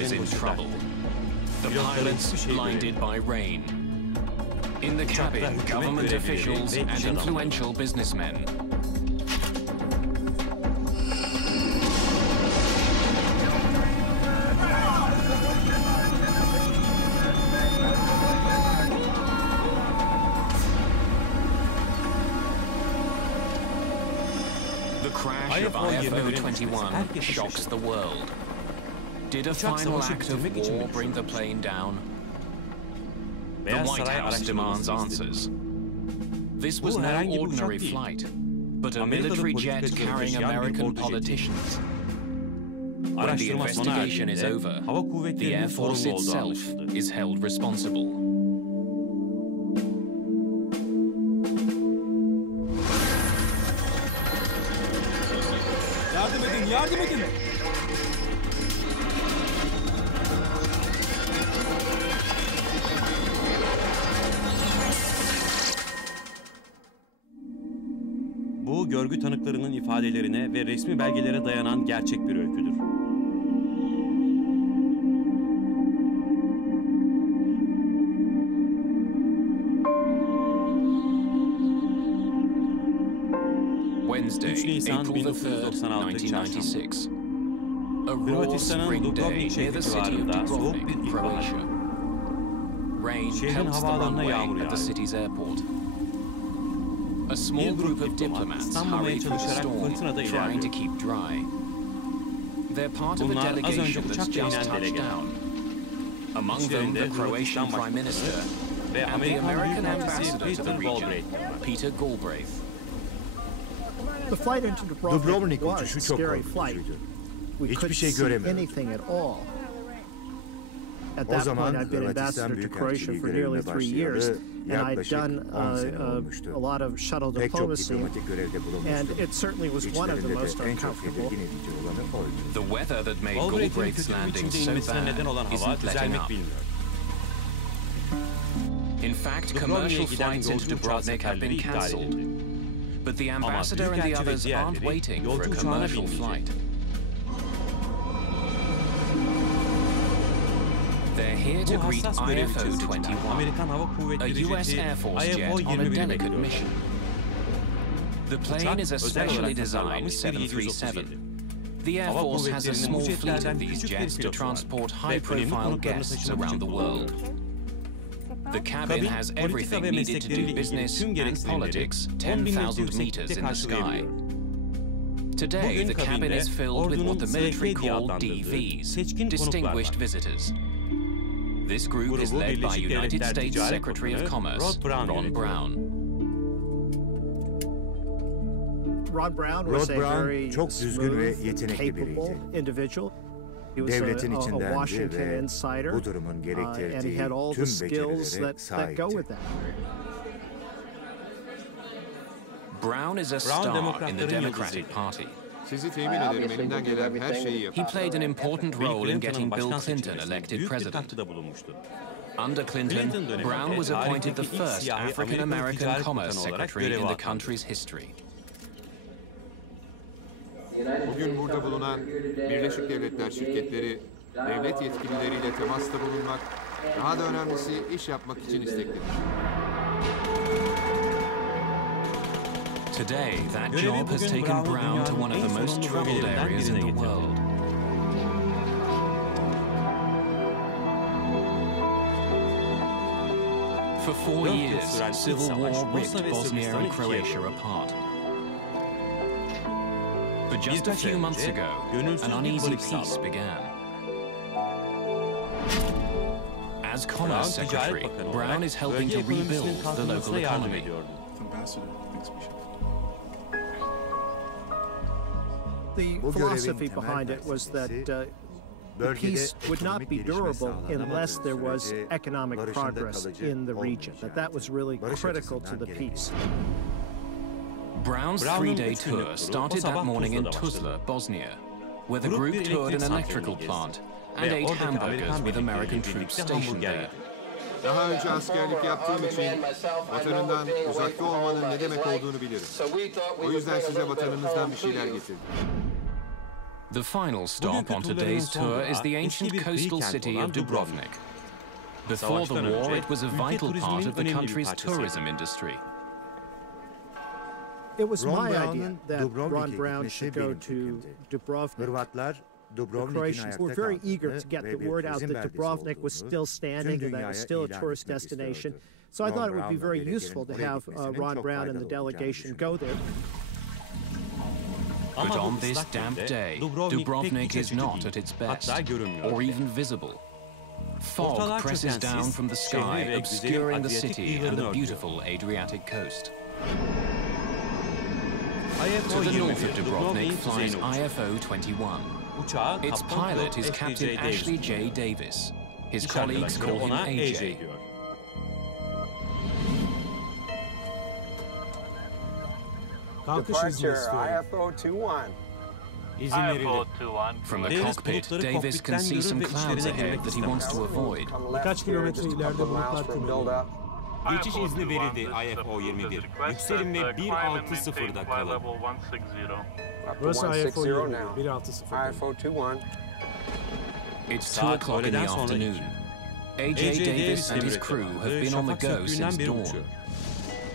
is in trouble. The pilots blinded by rain. In the cabin, government officials and influential businessmen. The crash of IFO-21 shocks the world. Did a final act of war bring the plane down? The White House demands answers. This was no ordinary flight, but a military jet carrying American politicians. When the investigation is over, the Air Force itself is held responsible. Yardım edin, yardım edin! Bu, görgü tanıklarının ifadelerine ve resmi belgelere dayanan gerçek bir öyküdür. Wednesday, 3 Nisan April 1996 1996. A raw Hırvatistan'ın spring day Dubrovnik near şehri the city of civarında soğuk Dubrovnik, bir ilkbahar. Croatia. Rain Şehrin pelts the havaalanına runway yağmur at the yağıyor. city's airport. A small group of diplomats ıslanmamaya hurry through the çalışarak storm, fırtınada trying ilerliyor. to keep dry. They're part of a Bunlar az önce delegation that's uçakla just inen touched delegeler. down. Among them, the Croatian Prime Minister ve and the Amerikan American Büyükelçisi ambassador to the Peter region, Galbraith. Peter Galbraith. The flight into Dubrovnik was uçuşu a çok scary flight. korkutucuydu. We Hiçbir couldn't şey see göremiyorduk. anything at all. At O that zaman point, I'd been Hırvatistan ambassador to Croatia Büyükelçiliği for nearly görevine 3 years, başlayalı and I'd yaklaşık done 10 sene olmuştu. a lot of shuttle Pek çok diplomacy, diplomatik görevde and bulunmuştum. it certainly was one of the İçlerinde most de en çok uncomfortable. tedirgin edici olanı oydu. The weather that made Galbraith'in Galbraith's kötü bir landing biçimde so inmesine neden olan bad hava isn't letting düzelmek up. bilmiyor. In fact, Dubrovnik'e commercial giden flights into yolcu uçağı Dubrovnik have been seferleri iptal cancelled. edildi. But the Ama ambassador and the büyükelçi ve others aren't diğerleri waiting for a yolcu uçağına commercial binmeyecek. flight. They're here to Bu greet hassas görev için seçilen IFO-21, Amerikan Hava a Kuvvetleri US jeti Air Force jet on a IFO-21'i delicate bekliyor. mission. The plane Uçak is a özel specially olarak designed tasarlanmış bir 737. 737. The Air Hava Force has a kuvvetlerinin bu small fleet jetlerden of these küçük bir jets to pilotu var transport ve önemli high-profile konuklarını guests taşımak around için the kullanılıyor. world. The cabin Kabin, has politika everything ve needed to mesleklerle do ilgili business tüm and gereksinimleri politics 10.000 metre 10,000 meters yükseklikte in the sky. karşılayabiliyor. Today, Bugün the cabin kabinde is filled with what the ordunun military SK diye call adlandırdığı DVs, seçkin konuklar distinguished var. visitors. This group is Grubu led by Birleşik United Devletler States Ticaret Secretary of Bakanı Commerce, Ron Ron Brown. Ron Brown çok düzgün ve yetenekli biriydi. individual. He was Devletin a içindendi Washington ve insider, bu durumun and gerektirdiği he had all tüm the skills becerilere that go with sahipti. that. Brown is a Brown, star in the Demokratların Democratic yıldızıydı. Party. Sizi temin ederim, elimden gelen her şeyi He yapın. played an important Bill role in Clinton'ın getting Bill başkan Clinton seçilmesine elected büyük bir president. katkıda bulunmuştu. Under Clinton, Clinton döneminde Brown was appointed the tarihteki ilk first siyahi African-American Amerikan Commerce ticaret bakanı olarak Secretary in göreve the atandı. country's history. Bugün burada bulunan Birleşik Devletler şirketleri, devlet yetkilileriyle temasta bulunmak, daha da önemlisi iş yapmak için isteklidir. Today, that Görevi job has bugün taken Brown'u Brown to one of dünyanın the en most sorunlu troubled bölgelerinden areas in birine the getirdi. world. For 4 4 yıl years, süren civil iç savaş war Bosna ripped ve Bosnia Sırbistan'ı and ikiye Croatia böldü. apart. But just a Birkaç few ay months önce ago, gönülsüz an bir uneasy barış peace sağlandı. began. As Commerce Brown, Secretary, Ticaret Bakanı Brown olarak is helping bölge to rebuild ekonomisinin the kalkınmasına local yardım economy. ediyordu. The Bu philosophy görevin temel behind it was that felsefesi, the bölgede peace would not ekonomik be gelişme durable sağlanamadığı unless there was sürece economic barışın da progress kalıcı in the region. That olmayacağı, was really barış critical to açısından the gerekli. peace. Brown's Brown'un 3-day 3 günlük tour turu started o sabah that morning in Tuzla'da başladı. Tuzla, Bosnia, where the Grup group bir toured an elektrik electrical santralini plant gezdi and ve ate oradaki hamburgers Amerikan with American birlikleriyle troops birlikte stationed hamburger there. yedi. Daha önce askerlik yaptığım için vatanından uzakta olmanın ne demek olduğunu bilirim. O yüzden size vatanınızdan bir şeyler getirdim. The final stop on today's tour is the ancient coastal city of Dubrovnik. Before the war, it was a vital part of the country's tourism industry. It was my idea that Ron Brown should go to Dubrovnik. The Croatians were very eager to get the word out that Dubrovnik was still standing and that it was still a tourist destination. So I thought it would be very useful to have Ron Brown and the delegation go there. But on this damp day, Dubrovnik is not at its best, or even visible. Fog presses down from the sky, obscuring the city and the beautiful Adriatic coast. To the north of Dubrovnik flies IFO-21. Its pilot is Captain Ashley J. Davis. His colleagues call him AJ. Departure IFO-21. From the cockpit, Davis can see some clouds ahead that he wants to avoid. Birkaç kilometre ileride bulutlar tümeni. Geçiş izni verildi IFO-21. Yükselin ve 160'da kalın. Burası IFO-21, 160'da. IFO-21. It's 2 o'clock in the afternoon. AJ Davis and his crew have been on the go since dawn.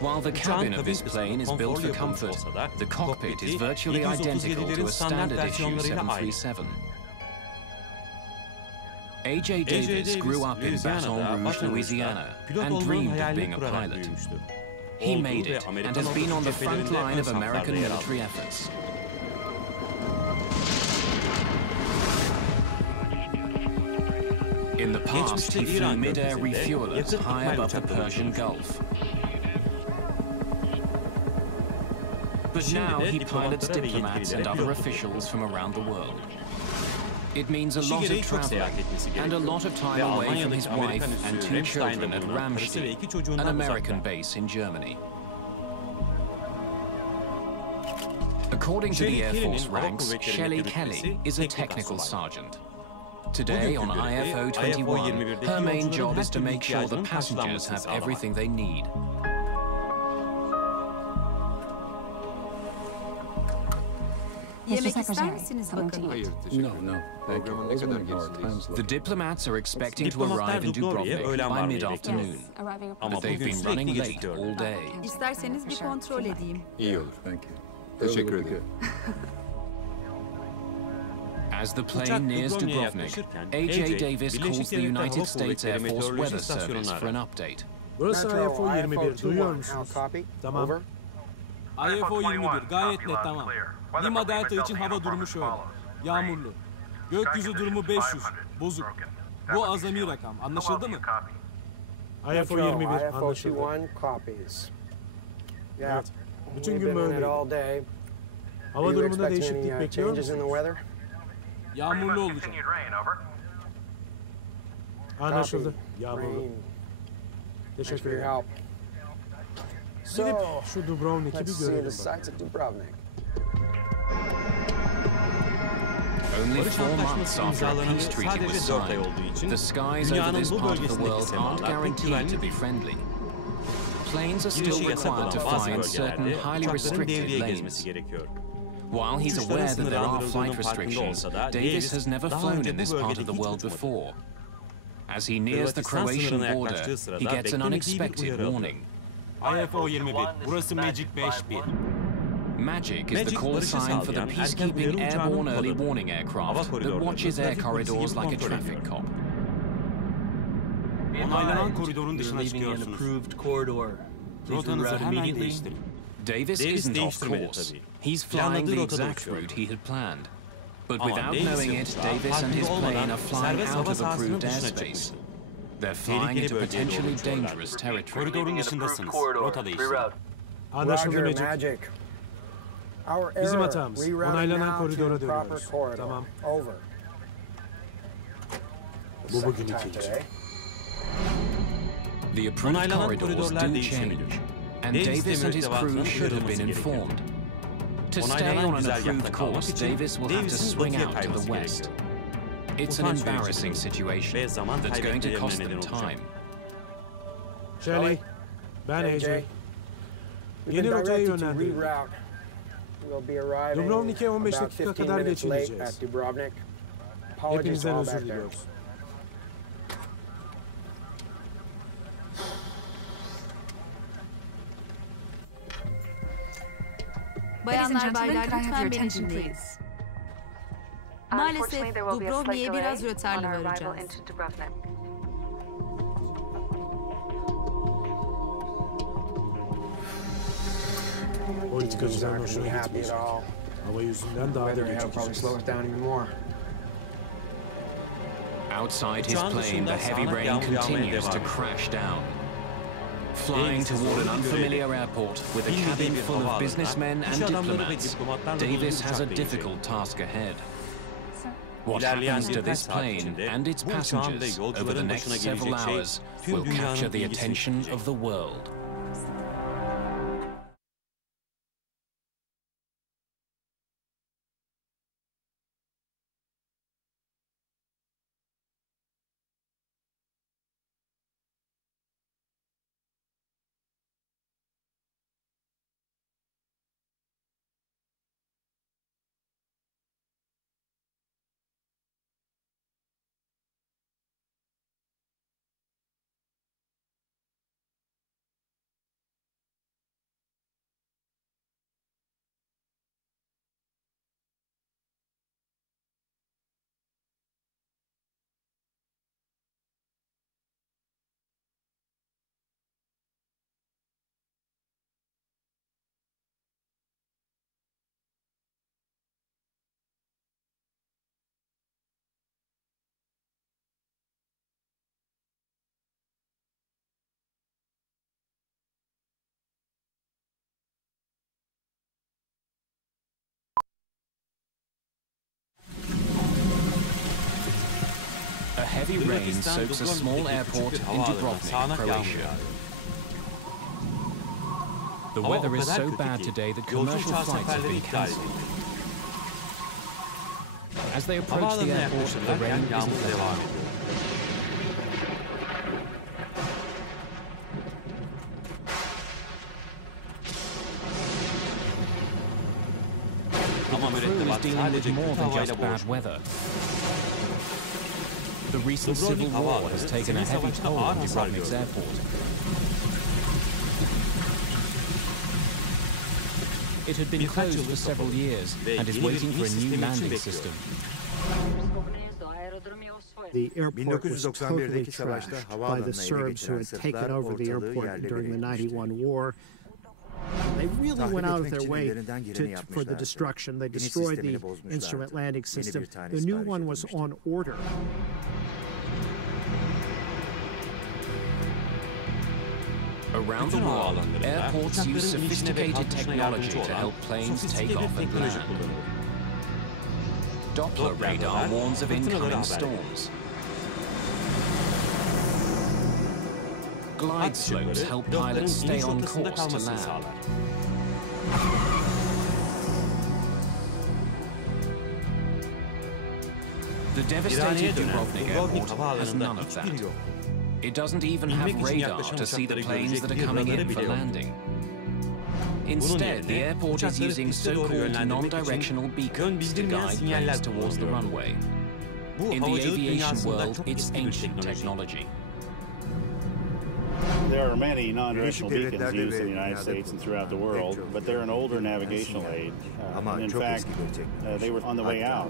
While the cabin of this plane is built for comfort, the cockpit is virtually identical to a standard issue 737. AJ Davis grew up in Baton Rouge, Louisiana, and dreamed of being a pilot. He made it and has been on the front line of American military efforts. In the past, he flew mid-air refuelers high above the Persian Gulf. But now he pilots diplomats and other officials from around the world. It means a lot of traveling and a lot of time away from his wife and 2 children at Ramstein, an American base in Germany. According to the Air Force ranks, Shelley Kelly is a technical sergeant. Today on IFO-21, her main job is to make sure the passengers have everything they need. Yemek ister misiniz bakalım? Hayır, teşekkür ederim. Programın ne kadar gerisindeyiz? The diplomats are expecting to arrive in Dubrovnik by mid-afternoon, but they've been running late all day. İsterseniz bir kontrol edeyim. İyi olur. Teşekkür ederim. As the plane nears Dubrovnik, AJ Davis calls the United States Air Force Weather Service for an update. Burası IFO-21, duyuyor musunuz? Tamam. IFO-21 gayet net, tamam. Lima Delta için hava durumu şöyle. Yağmurlu. Gökyüzü durumu 500. Bozuk. Bu azami rakam. Anlaşıldı mı? IFO-21 anlaşıldı. Evet. Bütün gün böyle. Hava durumunda değişiklik bekliyor musunuz? Yağmurlu olacak. Anlaşıldı. Yağmurlu. Teşekkür ederim. Gidip şu Dubrovnik'i bir görelim bakalım. Only 4 months after a peace treaty was signed, the skies over this part of the world aren't guaranteed to be friendly. Planes are still required to fly in certain highly restricted lanes. While he's aware that there are flight restrictions, Davis has never flown in this part of the world before. As he nears the Croatian border, he gets an unexpected warning. IFO-21, burası Magic 5-1. Magic is the call sign for the peacekeeping airborne early warning aircraft that watches air corridors like a traffic cop. Onaylanan koridorun dışına çıkıyorsunuz. Rotanızı hemen değiştirin. Davis isn't off course. He's flying the exact route he had planned. But without knowing it, Davis and his plane are flying out of approved airspace. They're flying into potentially dangerous territory. Koridorun dışındasınız. Rota değiştirin. Anlaşıldı Magic. Bizim hatamız. Onaylanan koridora dönüyoruz. Tamam. Bu bugün ikinci. The approved corridors do change, and Davis and his crew should have been informed. To stay on an approved course, Davis will have to swing out to the west. It's an embarrassing situation that's going to cost them time. Shelley, ben AJ. Yeni rotayı yönlendirin. Dubrovnik'e 15 dakika kadar geçileceğiz. Hepinizden özür diliyoruz. Bayanlar, baylar, lütfen beni dinleyin. Maalesef Dubrovnik'e biraz rötarlı varacağız. Politikacıların hoşuna gitmeyecek. Hava yüzünden daha da gecikeceğiz. Outside his plane, the heavy rain continues to crash down. Flying toward an unfamiliar airport with a cabin full of businessmen and diplomats, Davis has a difficult task ahead. What happens to this plane and its passengers over the next several hours will capture the attention of the world. A heavy rain soaks a small airport in Dubrovnik, Croatia. The weather is so bad today that commercial flights have been cancelled. As they approach the airport, the rain isn't letting. The crew is dealing with more than just bad weather. The recent civil war has taken a heavy toll on Dubrovnik's airport. It had been closed for several years and is waiting for a new landing system. The airport was totally trashed by the Serbs who had taken over the airport during the '91 war. They really went out of their way for the destruction. They destroyed the instrument landing system. The new one was on order. Around the world, airports use sophisticated technology to help planes take off and land. Doppler radar warns of incoming storms. Glide slopes help pilots stay on course to land. The devastated Dubrovnik airport has none of that. It doesn't even have radar to see the planes that are coming in for landing. Instead, the airport is using so-called non-directional beacons to guide planes towards the runway. In the aviation world, it's ancient technology. There are many non-directional beacons used in the United States and throughout the world, but they're an older navigational aid. In fact, they were on the way out.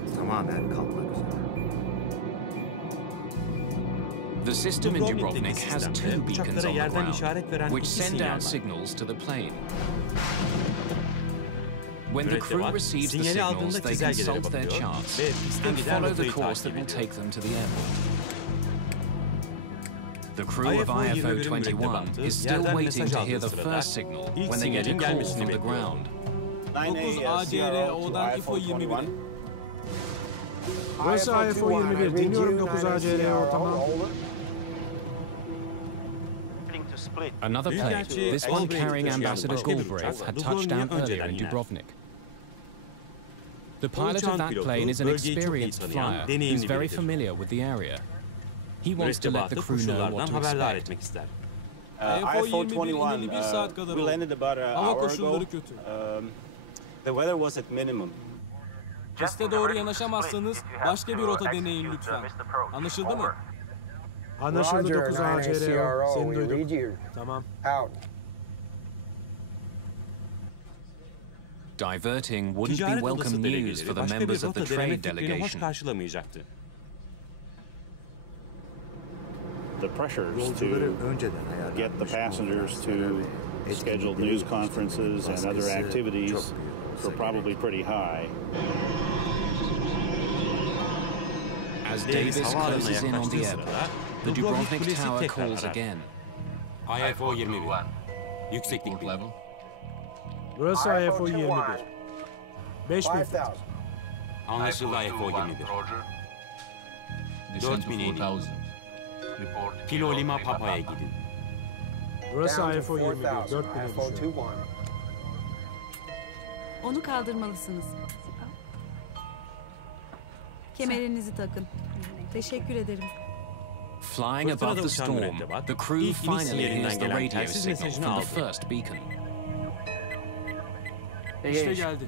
The system in Dubrovnik has two beacons on the ground, which send out signals to the plane. When the crew receives the signals, they consult their charts and follow the course that will take them to the airport. The crew of IFO-21 is still waiting to hear the first signal when they get a call from the ground. 9ACRO'dan IFO-21. Burası IFO-21. Dinliyorum 9ACRO, tamam. Another plane, this one carrying Ambassador Galbraith, had touched down earlier in Dubrovnik. The pilot of that plane is an experienced flyer who's very familiar with the area. He wants to let the crew know what to expect. IFO-21, we landed about an hour ago. The weather was at minimum. Piste doğru yanaşamazsanız başka bir rota deneyin lütfen. Anlaşıldı mı? Anlaşıldı 9A CRO. Seni duydum. Tamam. Diverting wouldn't be welcome news for the members of the trade delegation. Hoş karşılamayacaktı. The pressures to get the passengers to scheduled news conferences and other activities were probably pretty high. As Davis closes in on the airport, the Dubrovnik Tower calls again. IFO 21. Yükseklik level. Burası IFO 21. 5000 feet. Anlaşıldı IFO 21. 4000 eğitim. Kilo Lima Papa'ya gidin. Burası IFO 21. 4000'e düşüyor. Onu kaldırmalısınız. Kemerinizi takın. Teşekkür ederim. Flying above the storm, the crew finally hears the radio signal from the first beacon. İşte geldi.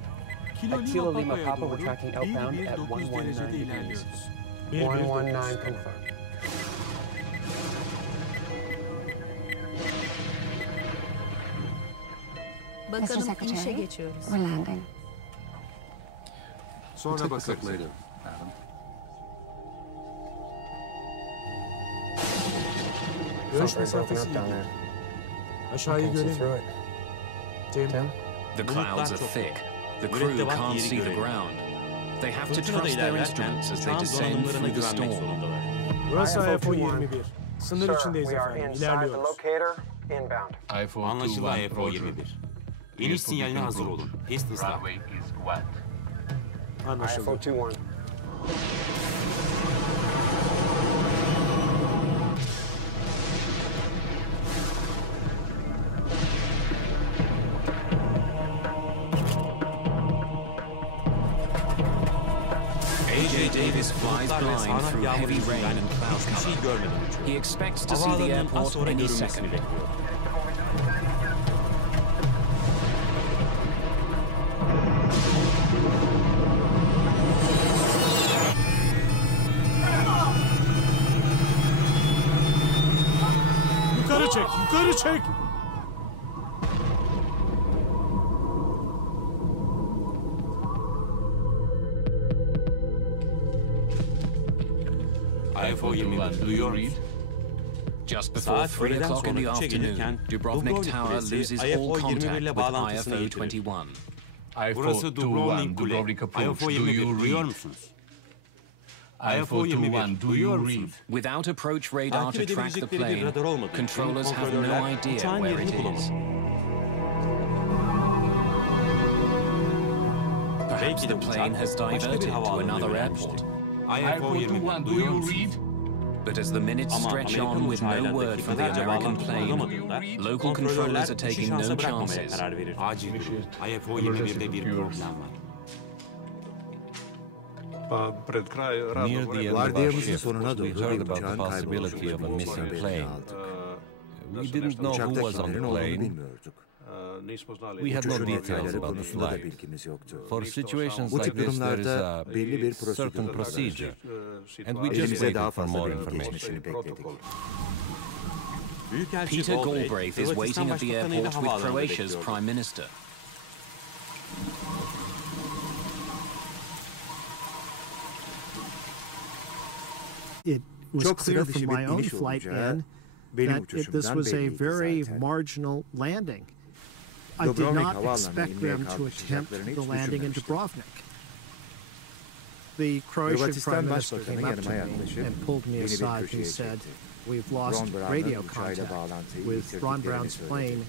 Kilo Lima Papa'ya doğru 119 derecede ilerliyoruz. 119 confirm. Bakalım inişe geçiyoruz. Sonra bakarız. Görüş mesafesi iyi. Aşağıyı göremiyorum. Tim. The clouds are thick. The crew can't see the ground. They have to trust their instruments as they descend through the storm. Burası IFO 21. Sınır içindeyiz efendim. İlerliyoruz. Anlaşıldı IFO 21. İniş sinyaline hazır olun. Pist ıslak. Anlaşıldı. AJ Davis flies blind through heavy rain and cloud cover. He expects to see the airport any second. Yukarı çek, yukarı çek. IFO 21 duyuyor musun? Just before 3 o'clock in the afternoon, Dubrovnik Tower loses all contact with IFO 21. Burası Dubrovnik Kule. IFO 21 duyuyor musunuz? IFO 21 duyuyor musunuz? Without approach radar to track the plane, controllers have no idea where it is. Perhaps the plane has diverted to another airport. IFO 21 duyuyor musunuz? But as the minutes stretch on with no word from the American plane, local controllers are taking no chances. Acil. IFO 21'de bir problem var. Vardiyamızın sonuna doğru bir uçağın kayboluşu haberini aldık. Uçakta kimlerin olduğunu bilmiyorduk. Uçuşun detayları konusunda da bilgimiz yoktu. Bu tip durumlarda belli bir prosedür vardır. Elimize daha fazla bilgi geçmesini bekledik. Peter Galbraith is waiting at the airport with Croatia's Prime Minister. It was clear from my own flight in that this was a very marginal landing. I did not expect them to attempt the landing in Dubrovnik. The Croatian Prime Minister came up to me and pulled me aside and said, "We've lost radio contact with Ron Brown's plane."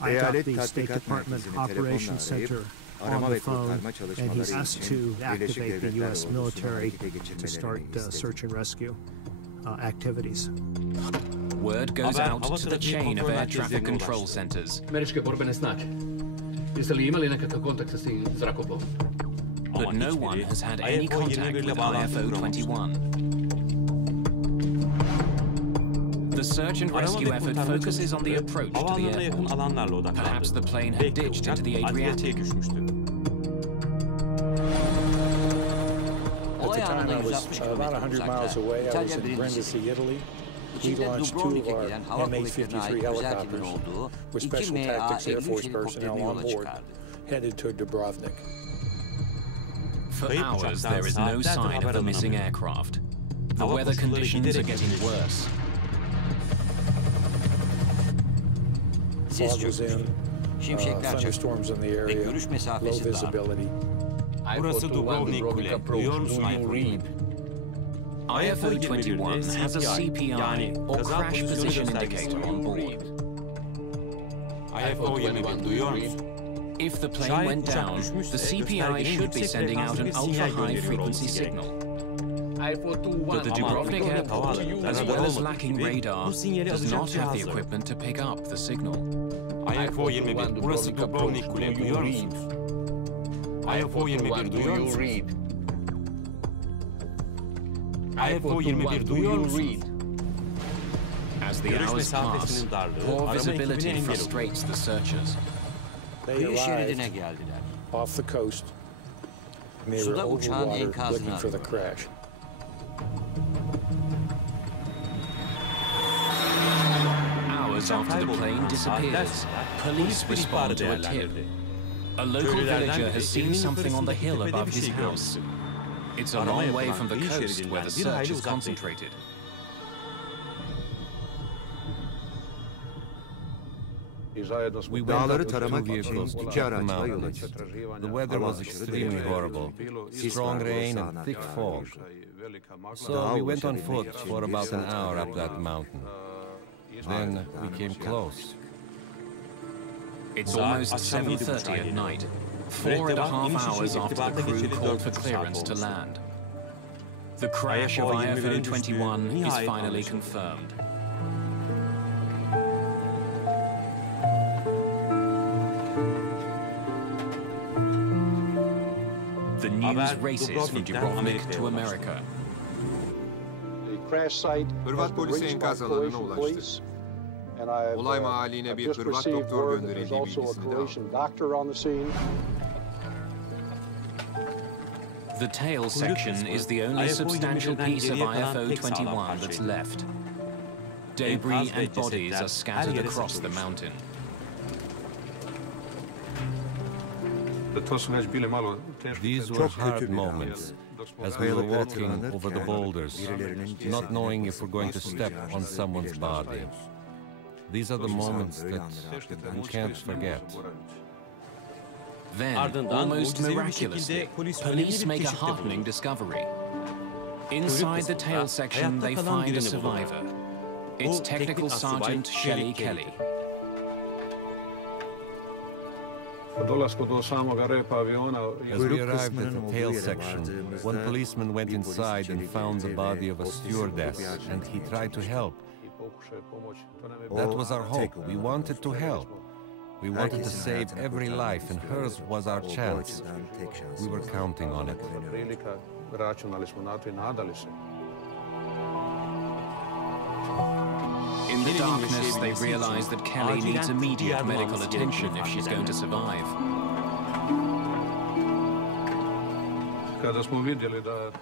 I got the State Department Operations Center on the phone, and he's asked to activate the U.S. military to start search and rescue activities. Word goes out to the chain of air traffic control centers. But no one has had any contact with IFO 21. The The search and rescue effort focuses on the approach to the airport. Perhaps the plane had ditched into the Adriatic. At the time, I was about 100 miles away. I was in Brindisi, Italy. We launched 2 of our MH-53 helicopters with Special Tactics Air Force personnel on board, headed to Dubrovnik. For hours, there is no sign of the missing aircraft. The weather conditions are getting worse. Fog was in, thunderstorms in the area, low visibility. Burası Dubrovnik Kule. IFO 21 has a CPI, or crash position indicator, on board. IFO 21 duyuyor musun? If the plane went down, the CPI should be sending out an ultra-high frequency signal. But the Dubrovnik airport, as well as lacking radar, does not have the equipment to pick up the signal. IFO 21 burası Dubrovnik Kule. Duyuyor musunuz? IFO 21 duyuyor musunuz? IFO 21 duyuyor musunuz? As the hours pass, poor visibility frustrates the searchers. They arrived off the coast, and they were over water looking for the crash. Hours after the plane disappears, police respond to a tip. A local villager has seen something on the hill above his house. It's a long way from the coast where the search is concentrated. We went up to 2 vehicles to check them out. The weather was extremely horrible. Strong rain and thick fog. So we went on foot for about an hour up that mountain. Then we came close. It's almost 7:30 at night, 4.5 hours after the crew called for clearance to land. The crash of IFO 21 is finally confirmed. The news races from Dubrovnik to America. Hırvat polisi enkaz alanına ulaştı. Olay mahalline bir Hırvat doktor gönderildiği bilgisini de aldı. The tail section is the only substantial piece of IFO 21 that's left. Debris and bodies are scattered across the mountain. These were hard moments, as we were walking over the boulders, not knowing if we're going to step on someone's body. These are the moments that you can't forget. Then, almost miraculously, police make a heartening discovery. Inside the tail section, they find a survivor. It's Technical Sergeant Shelley Kelly. As we arrived at the tail section, one policeman went inside and found the body of a stewardess, and he tried to help. That was our hope. We wanted to help. We wanted to save every life, and hers was our chance. We were counting on it. In the darkness, they realize that Kelly needs immediate medical attention if she's going to survive.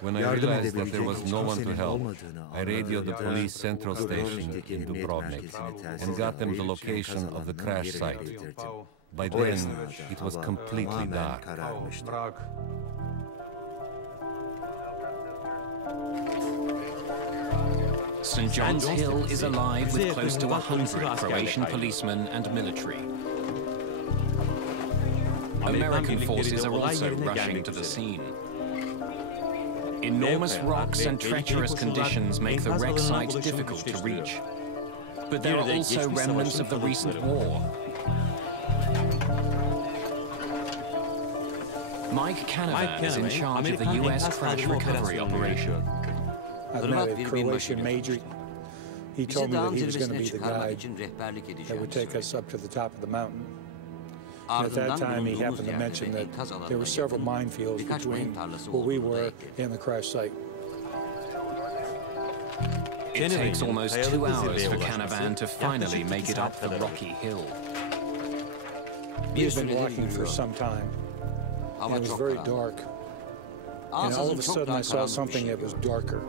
When I realized that there was no one to help, I radioed the police central station in Dubrovnik and got them the location of the crash site. By then, it was completely dark. St. John's Hill is alive with close to 100 Croatian policemen and military. American forces are also rushing to the scene. Enormous rocks and treacherous conditions make the wreck site difficult to reach. But there are also remnants of the recent war. Mike Canavan is in charge of the U.S. crash recovery operation. I met a Croatian major. He told me that he was going to be the guide that would take us up to the top of the mountain. And at that time, he happened to mention that there were several minefields between where we were and the crash site. It takes almost 2 hours for Canavan to finally make it up the rocky hill. We had been walking for some time, and it was very dark. And all of a sudden I saw something that was darker,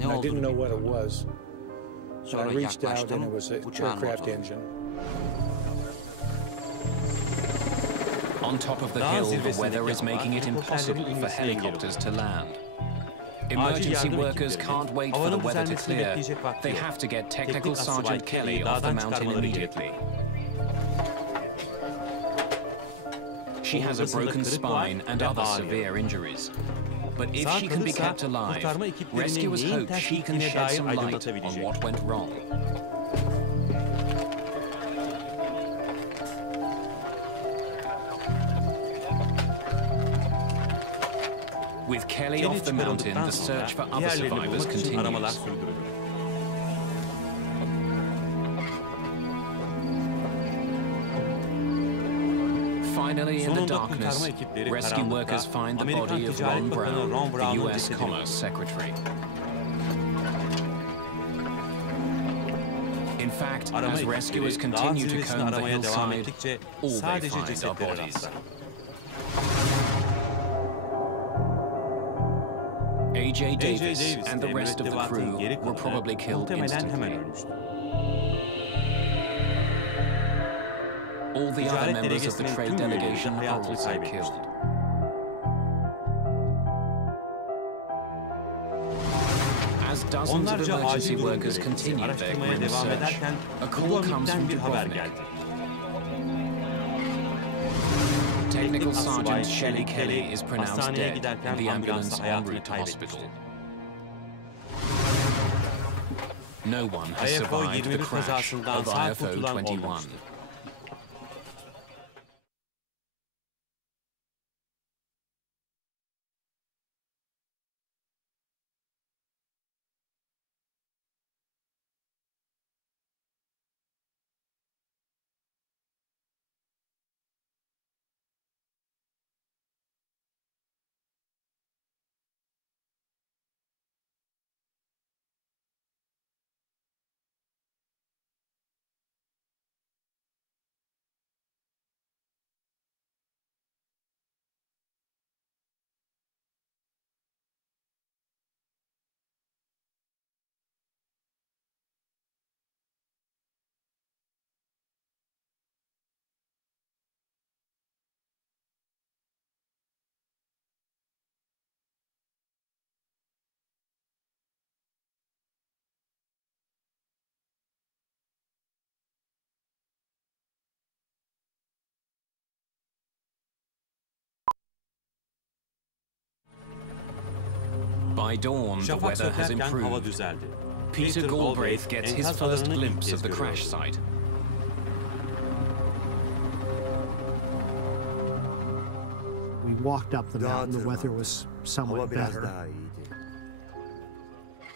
and I didn't know what it was. So I reached out, and it was an aircraft engine. On top of the hill, the weather is making it impossible for helicopters to land. Emergency workers can't wait for the weather to clear. They have to get Technical Sergeant Kelly off the mountain immediately. She has a broken spine and other severe injuries. But if she can be kept alive, rescuers hope she can shed some light on what went wrong. With Kelly off the mountain, the search for other survivors continues. Finally, in the darkness, rescue workers find the body of Ron Brown, the U.S. Commerce Secretary. In fact, as rescuers continue to comb the hillside, all they find are bodies. A.J. Davis and the rest of the crew were probably killed instantly. All the other members of the trade delegation are also killed. As dozens of emergency workers continue their grim search, a call comes from Dubrovnik. Technical Sergeant Shelley Kelly is pronounced dead in the ambulance en route to hospital. No one has survived the crash of IFO-21. By dawn, the weather has improved. Peter Galbraith gets his first glimpse of the crash site. We walked up the mountain, the weather was somewhat better.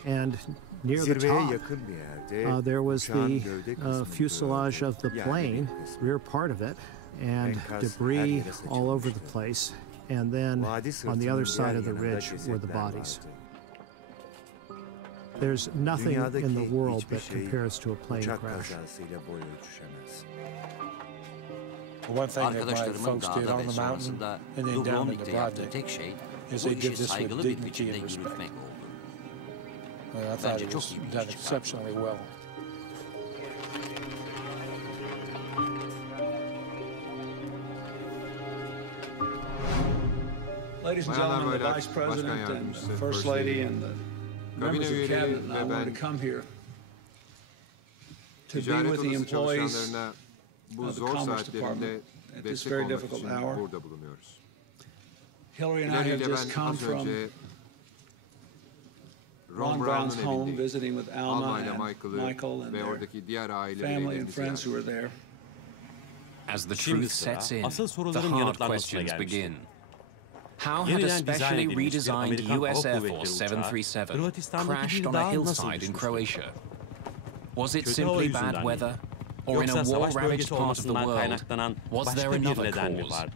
And near the top, there was the fuselage of the plane, rear part of it, and debris all over the place. And then on the other side of the ridge were the bodies. There's nothing in the world that compares to a plane crash. One thing that my folks did on the mountain and then down in Dubrovnik is they did this with dignity and respect. I thought it was done exceptionally well. Ladies and gentlemen, the Vice President and First Lady and the members of Cabinet and I wanted to come here to be with the employees of the Commerce Department at this very difficult hour. Hillary and I have just come from Ron Brown's home, visiting with Alma and Michael and their family and friends who are there. As the truth sets in, the hard questions begin. How had a specially redesigned US Air Force 737 crashed on a hillside in Croatia? Was it simply bad weather? Or in a war-ravaged part of the world, was there another cause?